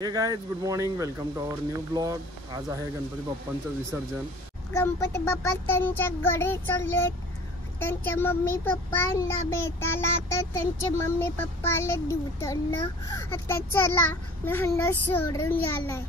हे guys, good morning, welcome to our new blog. आज आहे गणपती बाप्पांचं विसर्जन। गणपती बाप्पा त्यांच्या घरी चालले, त्यांच्या मम्मी पप्पांना भेटायला। तर त्यांचे मम्मी पप्पाला दिवतनं आता चला मी हंडा सोडून झालाय।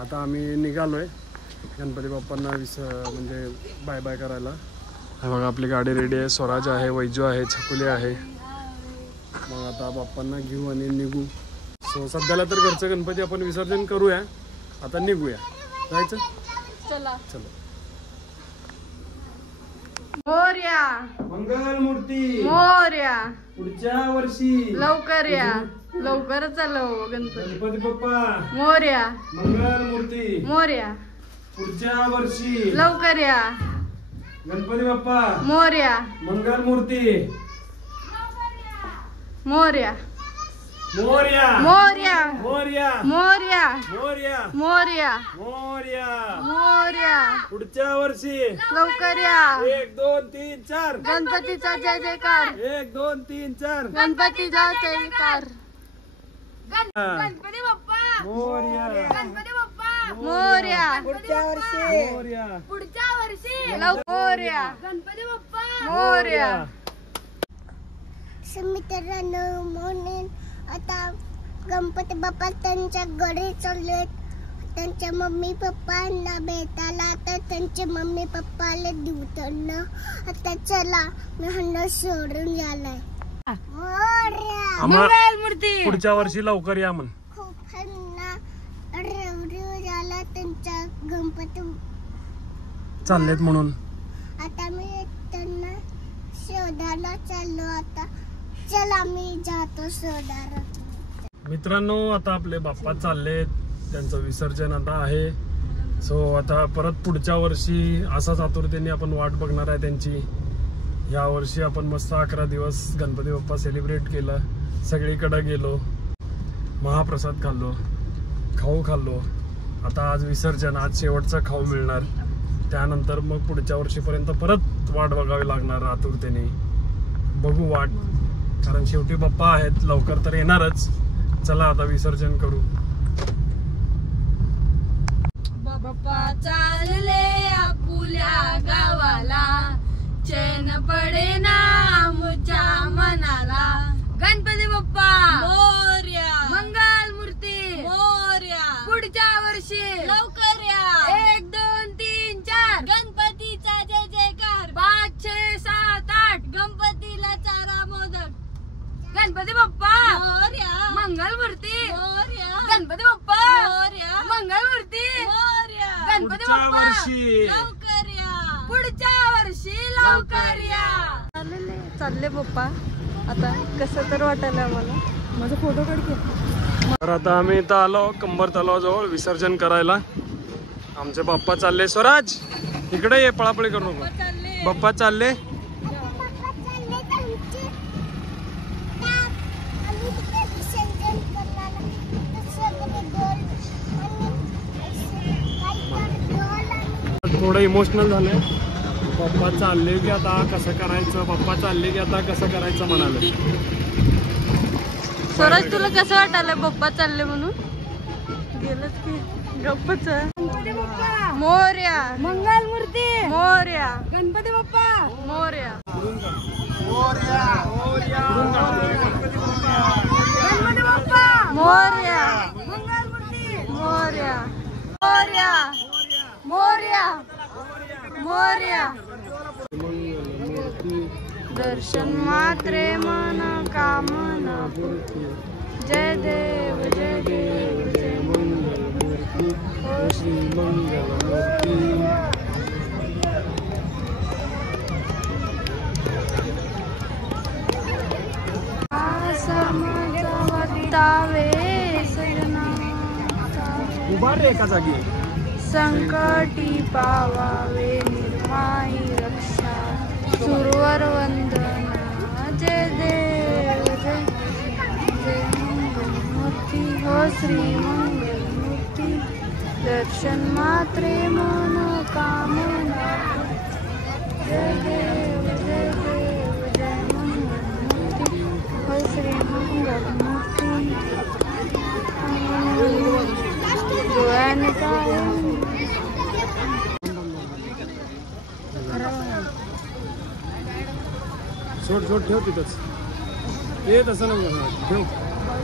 आता आम्ही निघालोय गणपती बाप्पांना म्हणजे बाय बाय करायला। हे बघा, आपली गाडी रेडी आहे, स्वराज आहे, वैजू आहे, छकुली आहे। मग आता बाप्पांना घेऊ आणि निघू। सो सध्याला तर घरचं गणपती आपण विसर्जन करूया, आता निघूया। जायचं? चला चलो। मोरया मंगल मूर्ती मोरया, पुढच्या वर्षी लवकर या, लवकरच आलो गणपती गणपती बाप्पा मोरया, मंगल मूर्ती मोरया, पुढच्या वर्षी लवकर या, गणपती बाप्पा मोरया, मंगल मूर्ती मोरया, मोरया मोरया, मोरया मोरया, मोरया मोरया, मोरया मोरया, पुढच्या वर्षी लवकर या, 1 2 3 4 गणपतीचा जय जयकार, 1 2 3 4 गणपतीचा जय जयकार, गणपती बाप्पा मोरया गणपती बाप्पा मोरया, पुढच्या वर्षी मोरया मोरया, गणपती बाप्पा मोरया। मित्रांनो, म्हणून आता गणपती बाप्पा त्यांच्या घरी चालले, त्यांच्या मम्मी पप्पांना भेटायला। तर त्यांचे मम्मी पप्पाला दिवतनं आता चला मी हंडा सोडून झालाय। मंगलमूर्ती पुढच्या वर्षी लवकर या म्हण। खूप हंडा रेवरेव झाला त्यांच्या गणपती चाललेत म्हणून आता मी त्यांना शोधायला चाललो। आता चला मी जातो शोधायला। मित्रांनो, आता आपले बाप्पा चाललेत, त्यांचं विसर्जन आता आहे। सो आता परत पुढच्या वर्षी असाच आतुरतेने आपण वाट बघणार आहे त्यांची। या वर्षी आपण मस्त 11 दिवस गणपती बाप्पा सेलिब्रेट केलं, सगळीकडे गेलो, महाप्रसाद खाल्लो, खाऊ खाल्लो। आता आज विसर्जन, आज शेवटचा खाऊ मिळणार। त्यानंतर मग पुढच्या वर्षीपर्यंत परत वाट बघावी लागणार आतुरतेने। बघू वाट, कारण शेवटी बाप्पा आहेत, लवकर तर येणारच। चला आता विसर्जन करू। बाप्पा चालले आपुल्या गावाला, चैन पडे ना आमच्या मनाला। गणपती बाप्पा मोरया, मंगल मूर्ती मोरया, पुढच्या वर्षी लवकर या, 1 2 3 4 गणपतीचा जय जयकार, 5 6 7 8 गणपतीला चारा मोदक। गणपती बाप्पा मोरया, मंगल मूर्ती मोरया, गणपती बाप्पा मोरया, मंगल मूर्ती मोरया, गणपती बाप्पा लवकर या, पुढच्या वर्षी लवकर या। चालले पप्पा, आता कसं तर वाटायला मला। माझा फोटो काढ की। तर आता आम्ही इथं आलो कंबर तलावाजवळ विसर्जन करायला। आमचे बाप्पा चालले। स्वराज, इकडे ये, पळापळी करू नको। बाप्पा चालले। थोडं इमोशनल झालंय। बाप्पा चालले की आता कसं करायचं, बाप्पा चालले की आता कसं करायचं म्हणाले। स्वराज, तुला कसं वाटायलं पप्पा चालले म्हणून? गेलंच की गप्पच। गणपती बाप्पा मोरया, मंगल मूर्ती मोरया, गणपती बाप्पा मोरया, मोरया, गणपती बाप्पा मोरया, मंगल मूर्ती मोरया, मोरया, मोरया, मोरया। दर्शन मात्रे मन कामना पूर्ती, जय देव जय देव जय मंगल मूर्ती, ओ श्री मंगल मूर्ती। उभा रे एका जागी। संकटी पावावे निर्माई रक्षा, सुरवर वंदना, जय देव जय जय मंगल मूर्ती। श्री मंगलमूर्ती दर्शन मात्रे मनोकामना जय देव जय मंगलमूर्ती हो श्री मंगलमूर्ती डोळ्याने काय सोड सोड ठेव तिथंच ते तसं नाही ठेव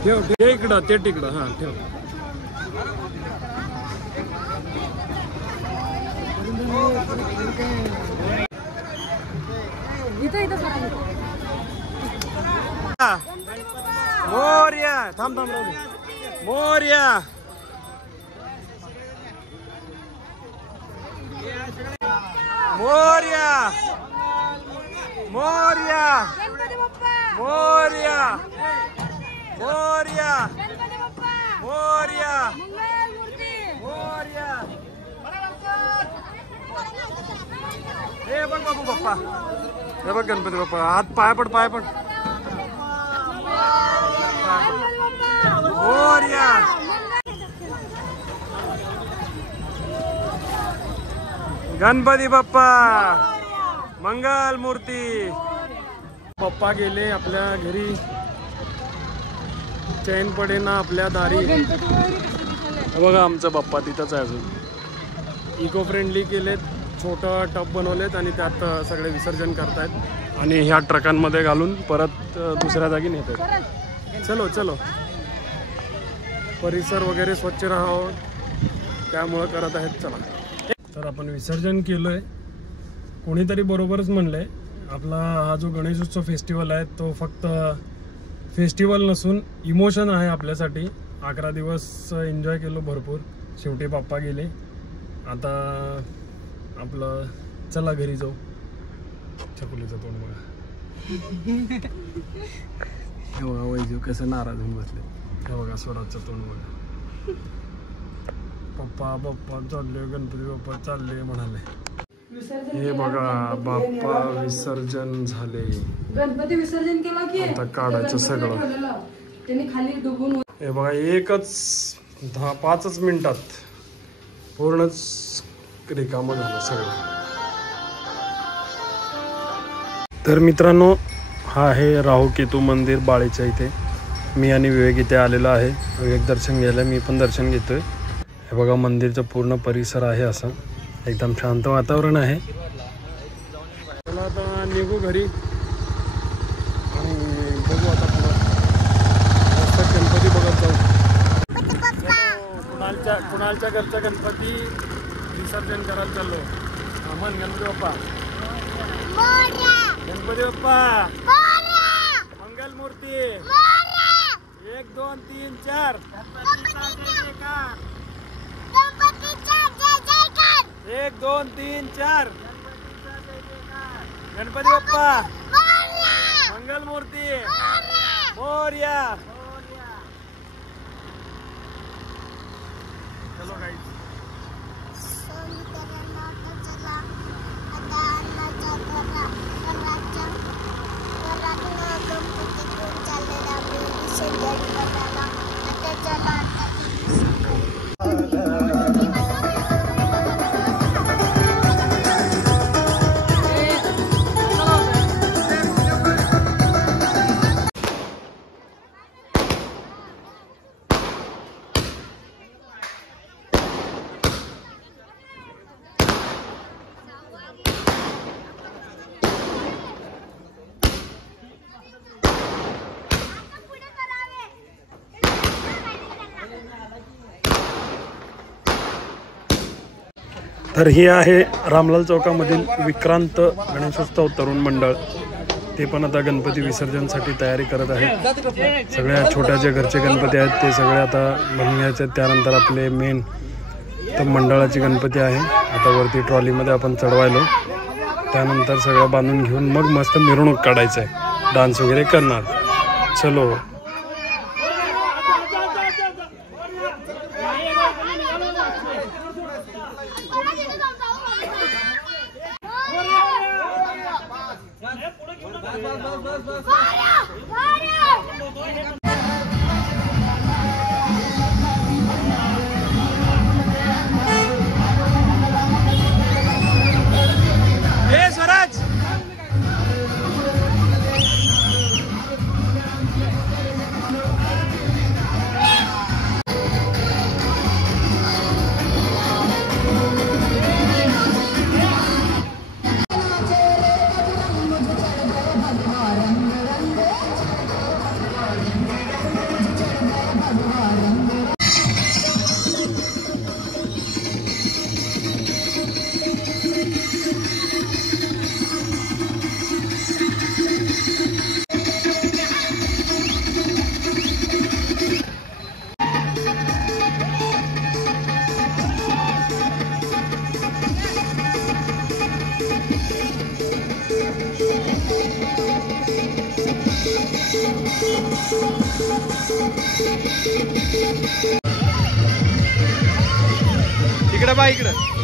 ठेव ठेव इकडं ते तिकडं हां ठेव मोरया थांब थांब राहू दे मोरया मोरया मोरया मोरया मोरया मोरया मोरया हे बघ बाबू बाप्पा हे बघ गणपती बाप्पा हात पाय पड मोरया गणपती बाप्पा मंगल मूर्ती पप्पा गेले आपल्या घरी चैन पडे ना आपल्या दारी बघा आमचा बाप्पा तिथंच आहे अजून इको फ्रेंडली केलेत छोटं टब बनवलेत आणि त्यात सगळे विसर्जन करतायत आणि ह्या ट्रकांमध्ये घालून परत दुसऱ्या जागी नेतात चलो चलो परिसर वगैरे स्वच्छ राहावं त्यामुळं करत आहेत चला तर आपण विसर्जन केलोय कोणीतरी बरोबरच म्हणलंय आपला हा जो गणेशोत्सव फेस्टिवल आहे तो फक्त फेस्टिवल नसून इमोशन आहे आपल्यासाठी 11 दिवस एन्जॉय केलो भरपूर शेवटी बाप्पा गेले आता आपलं चला घरी जाऊ छकुलीचं तोंड बघा हे बघा वैजू कसं नाराज होऊन बसले हे बघा स्वराजचं तोंड बघा पप्पा पप्पा चालले गणपती बाप्पा चालले म्हणाले हे बघा बाप्पा विसर्जन झाले गणपती विसर्जन केला की आता काढायचं सगळं त्यांनी खाली डुबून हे बघा एकच 5 मिनिटात पूर्णच रिकामं झालं सगळं तर मित्रांनो हा आहे राहू केतू मंदिर बाळीच्या इथे मी आणि विवेक इथे आलेलो आहे विवेक दर्शन घ्यायला मी पण दर्शन घेतोय हे बघा मंदिरचं पूर्ण परिसर आहे असं एकदम शांत वातावरण आहे चला आता निघू घरी आणि बघू आता पुढं गणपती बघत जाऊ कुणालच्या घरचा गणपती विसर्जन करायला चाललो अमन गणपती बाप्पा गणपती बाप्पा मंगल मूर्ती 1 2 3 4 1 2 3 4 गणपती बाप्पा मंगल मूर्ती मोरया चलो गाइस तर ही आहे रामलाल चौकामधील विक्रांत गणेशोत्सव तरुण मंडळ ते पण आता गणपती विसर्जनसाठी तयारी करत आहेत सगळ्या छोट्या जे घरचे गणपती आहेत ते सगळे आता बनवून घ्यायचे त्यानंतर आपले मेन तर मंडळाची गणपती आहे आता वरती ट्रॉलीमध्ये आपण चढवायलो त्यानंतर सगळं बांधून घेऊन मग मस्त मिरवणूक काढायचं आहे डान्स वगैरे करणार चलो इकडे बा इकडे